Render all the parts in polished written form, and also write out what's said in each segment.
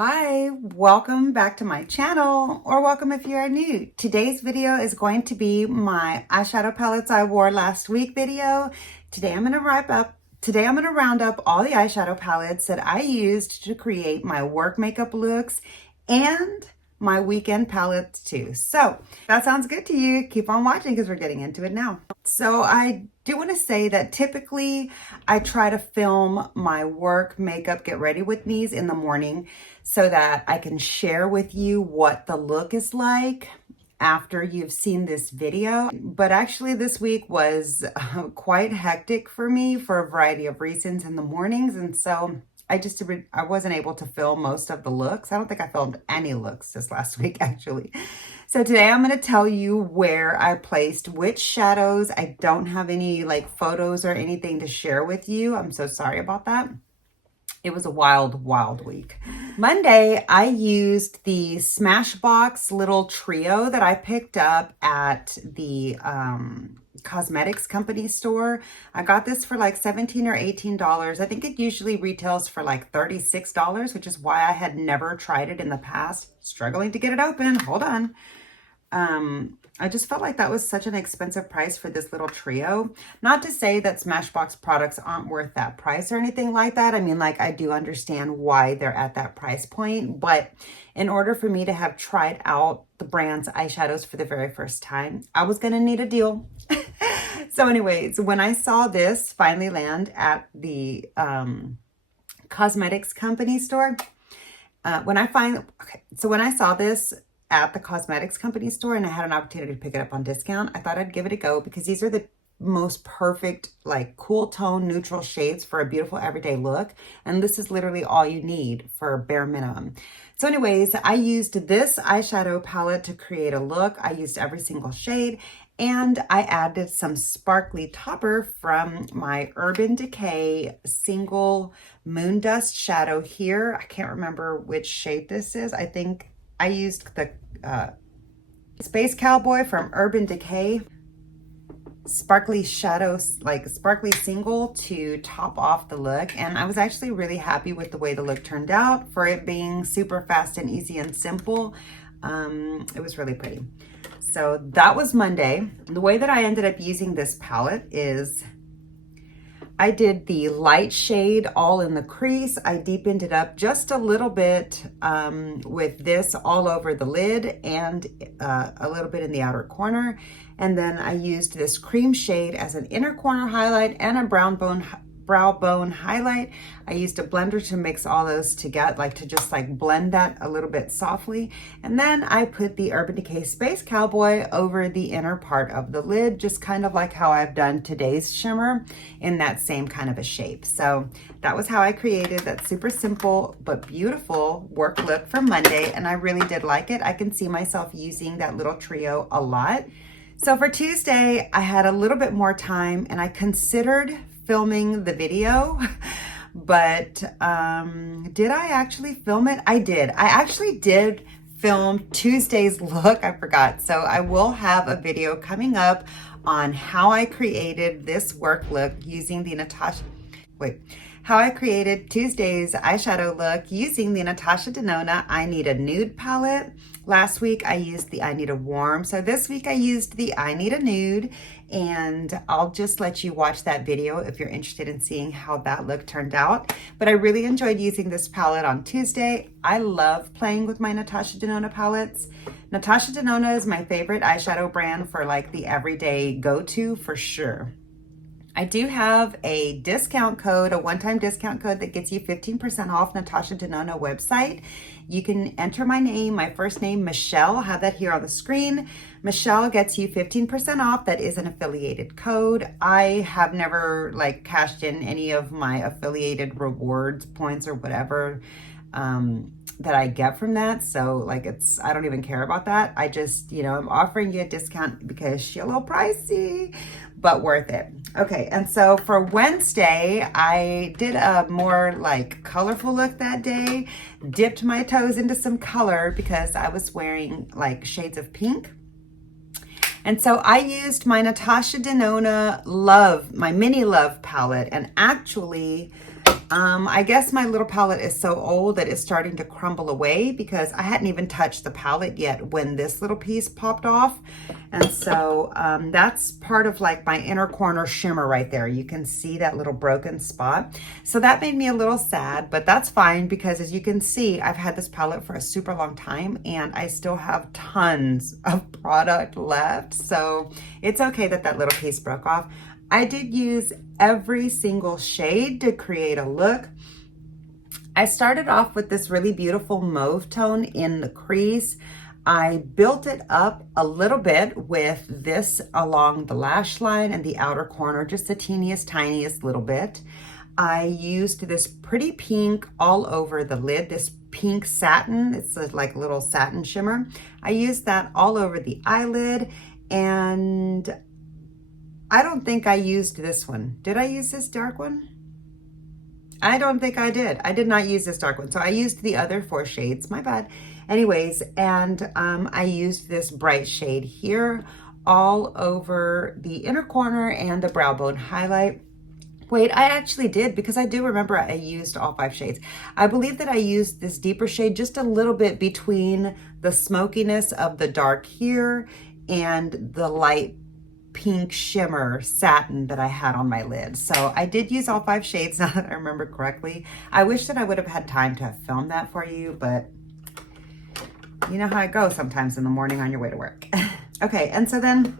Hi, welcome back to my channel, or welcome if you are new. Today's video is going to be my eyeshadow palettes I wore last week video. Today I'm going to round up all the eyeshadow palettes that I used to create my work makeup looks and my weekend palettes too. So if that sounds good to you, keep on watching because we're getting into it now. So I do want to say that typically I try to film my work makeup get ready with me's in the morning so that I can share with you what the look is like after you've seen this video. But actually this week was quite hectic for me for a variety of reasons in the mornings, and so I wasn't able to film most of the looks. I don't think I filmed any looks this last week, actually. So today I'm going to tell you where I placed which shadows. I don't have any like photos or anything to share with you. I'm so sorry about that. It was a wild, wild week. Monday, I used the Smashbox little trio that I picked up at the cosmetics company store. I got this for like $17 or $18. I think it usually retails for like $36, which is why I had never tried it in the past. Struggling to get it open. Hold on. I just felt like that was such an expensive price for this little trio. Not to say that Smashbox products aren't worth that price or anything like that. I mean, like, I do understand why they're at that price point, but in order for me to have tried out the brand's eyeshadows for the very first time, I was going to need a deal. So anyways, when I saw this finally land at the cosmetics company store, when I saw this at the cosmetics company store and I had an opportunity to pick it up on discount, I thought I'd give it a go because these are the most perfect, like, cool tone neutral shades for a beautiful everyday look. And this is literally all you need for bare minimum. So anyways, I used this eyeshadow palette to create a look. I used every single shade, and I added some sparkly topper from my Urban Decay single moon dust shadow here. I can't remember which shade this is. I think I used the Space Cowboy from Urban Decay sparkly shadows, like sparkly single, to top off the look. And I was actually really happy with the way the look turned out for it being super fast and easy and simple. It was really pretty. So that was Monday. The way that I ended up using this palette is I did the light shade all in the crease. I deepened it up just a little bit with this all over the lid and a little bit in the outer corner. And then I used this cream shade as an inner corner highlight and a brow bone highlight. I used a blender to mix all those together, like to just like blend that a little bit softly. And then I put the Urban Decay Space Cowboy over the inner part of the lid, just kind of like how I've done today's shimmer in that same kind of a shape. So that was how I created that super simple but beautiful work look for Monday. And I really did like it. I can see myself using that little trio a lot. So for Tuesday, I had a little bit more time and I considered filming the video, but did I actually film it? I did. I actually did film Tuesday's look. I forgot. So I will have a video coming up on how I created this work look using the how I created Tuesday's eyeshadow look using the Natasha Denona I Need a Nude palette. Last week I used the I Need a Warm. So this week I used the I Need a Nude, and I'll just let you watch that video if you're interested in seeing how that look turned out. But I really enjoyed using this palette on Tuesday. I love playing with my Natasha Denona palettes. Natasha Denona is my favorite eyeshadow brand for like the everyday go-to for sure. I do have a discount code, a one-time discount code that gets you 15% off Natasha Denona website. You can enter my name, my first name, Michelle. I'll have that here on the screen. Michelle gets you 15% off. That is an affiliated code. I have never like cashed in any of my affiliated rewards points or whatever that I get from that. So like I don't even care about that. I just, I'm offering you a discount because she's a little pricey, but worth it. Okay, and so for Wednesday, I did a more like colorful look that day, dipped my toes into some color because I was wearing like shades of pink. And so I used my Natasha Denona Love, my Mini Love palette, and actually I guess my little palette is so old that it's starting to crumble away because I hadn't even touched the palette yet when this little piece popped off. And so that's part of like my inner corner shimmer right there. You can see that little broken spot. So that made me a little sad, but that's fine because as you can see, I've had this palette for a super long time and I still have tons of product left. So it's okay that that little piece broke off. I did use every single shade to create a look. I started off with this really beautiful mauve tone in the crease. I built it up a little bit with this along the lash line and the outer corner, just the teeniest, tiniest little bit. I used this pretty pink all over the lid, this pink satin. It's like a little satin shimmer. I used that all over the eyelid, and I don't think I used this one. Did I use this dark one? I don't think I did. I did not use this dark one. So I used the other 4 shades, my bad. Anyways, and I used this bright shade here all over the inner corner and the brow bone highlight. Wait, I actually did because I do remember I used all 5 shades. I believe that I used this deeper shade just a little bit between the smokiness of the dark here and the light pink shimmer satin that I had on my lid. So I did use all 5 shades now that I remember correctly. I wish that I would have had time to have filmed that for you, but you know how it goes sometimes in the morning on your way to work. Okay, and so then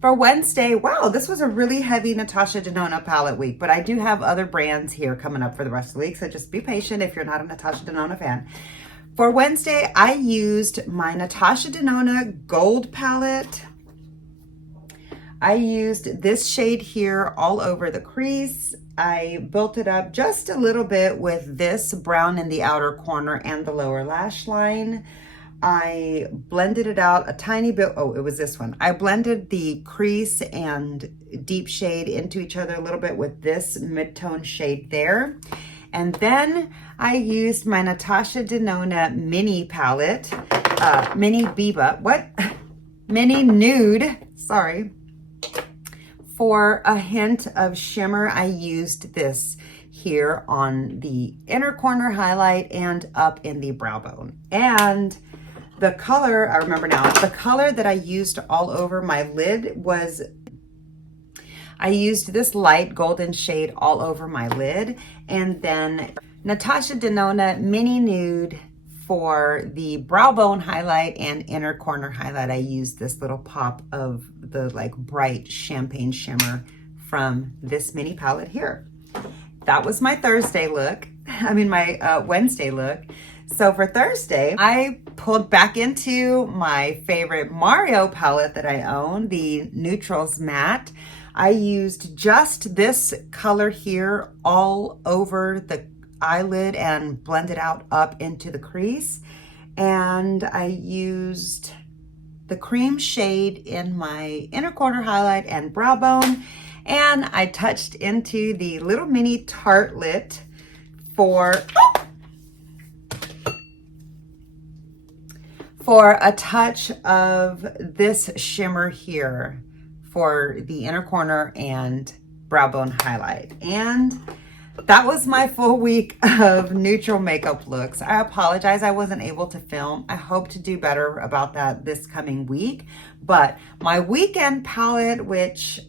for Wednesday, wow, this was a really heavy Natasha Denona palette week, but I do have other brands here coming up for the rest of the week, so just be patient if you're not a Natasha Denona fan. For Wednesday, I used my Natasha Denona Gold palette. I used this shade here all over the crease. I built it up just a little bit with this brown in the outer corner and the lower lash line. I blended it out a tiny bit. Oh, it was this one. I blended the crease and deep shade into each other a little bit with this mid-tone shade there. And then I used my Natasha Denona mini palette, mini Biba, mini nude, sorry. For a hint of shimmer, I used this here on the inner corner highlight and up in the brow bone. And the color, I remember now, the color that I used all over my lid was, I used this light golden shade all over my lid. And then Natasha Denona Mini Nude for the brow bone highlight and inner corner highlight. I used this little pop of the like bright champagne shimmer from this mini palette here. That was my Thursday look. My Wednesday look. So for Thursday, I pulled back into my favorite Mario palette that I own, the Neutrals Matte. I used just this color here all over the eyelid and blended out up into the crease. And I used the cream shade in my inner corner highlight and brow bone. And I touched into the little mini tartlet for a touch of this shimmer here for the inner corner and brow bone highlight. And that was my full week of neutral makeup looks. I apologize I wasn't able to film. I hope to do better about that this coming week. But my weekend palette, which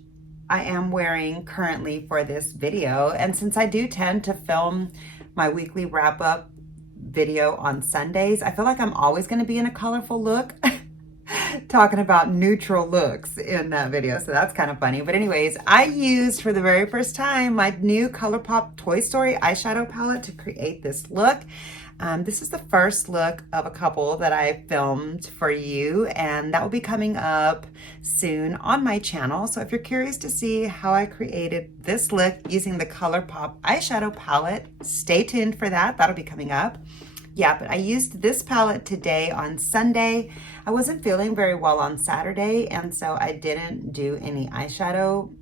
I am wearing currently for this video, and since I do tend to film my weekly wrap-up video on Sundays, I feel like I'm always going to be in a colorful look. Talking about neutral looks in that video, so that's kind of funny. But anyways, I used for the very first time my new ColourPop Toy Story eyeshadow palette to create this look. This is the first look of a couple that I filmed for you, and that will be coming up soon on my channel. So if you're curious to see how I created this look using the ColourPop eyeshadow palette, stay tuned for that. That'll be coming up. Yeah, but I used this palette today on Sunday. I wasn't feeling very well on Saturday, and so I didn't do any eyeshadow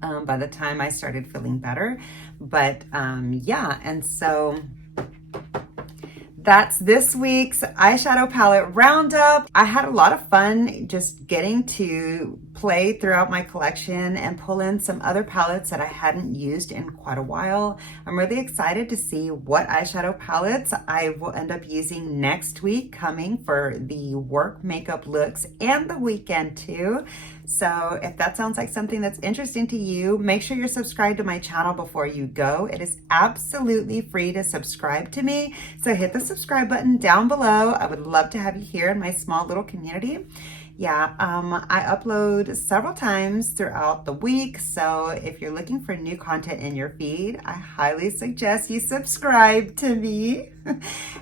by the time I started feeling better. But yeah, and so that's this week's eyeshadow palette roundup. I had a lot of fun just getting to play throughout my collection and pull in some other palettes that I hadn't used in quite a while. I'm really excited to see what eyeshadow palettes I will end up using next week, coming for the work makeup looks and the weekend too. So if that sounds like something that's interesting to you, make sure you're subscribed to my channel before you go. It is absolutely free to subscribe to me. So hit the subscribe button down below. I would love to have you here in my small little community. Yeah, I upload several times throughout the week, so if you're looking for new content in your feed, I highly suggest you subscribe to me.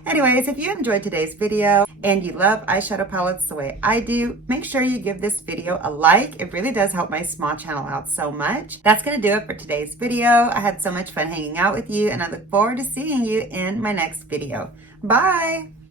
Anyways, if you enjoyed today's video and you love eyeshadow palettes the way I do, make sure you give this video a like. It really does help my small channel out so much. That's gonna do it for today's video. I had so much fun hanging out with you, and I look forward to seeing you in my next video. Bye!